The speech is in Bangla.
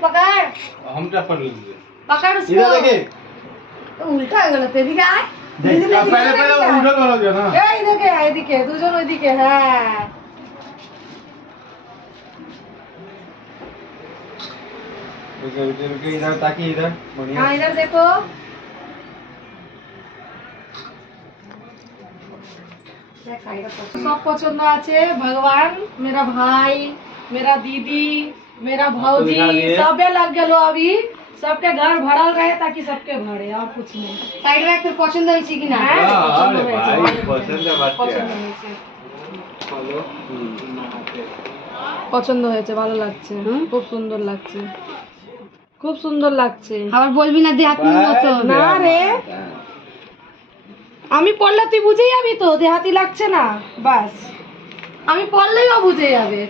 पकड़ हमटा पकड़ लीजिए पकड़ उसको इधर देखिए उल्टा हो गया तेरी का पहले पहले उल्टा करोगे ना ए इधर के দুজন ওইদিকে হ্যাঁ इधर ताकि इधर बढ़िया हाँ इधर देखो सब पसंद আছে भगवान मेरा भाई मेरा दीदी मेरा भौजी सबे लग गए अभी सबके घर भरल रहे ताकि सबके भरे और कुछ नहीं साइड में फिर पसंद হয়েছে কি না अरे भाई पसंद है बात क्या हेलो পছন্দ হয়েছে ভালো লাগছে খুব সুন্দর লাগছে খুব সুন্দর লাগছে আবার বলবি না দেহাতি মতো না রে আমি পড়লে তুই বুঝে যাবি তো দেহাতি লাগছে না বাস আমি পড়লেই ও বুঝে যাবে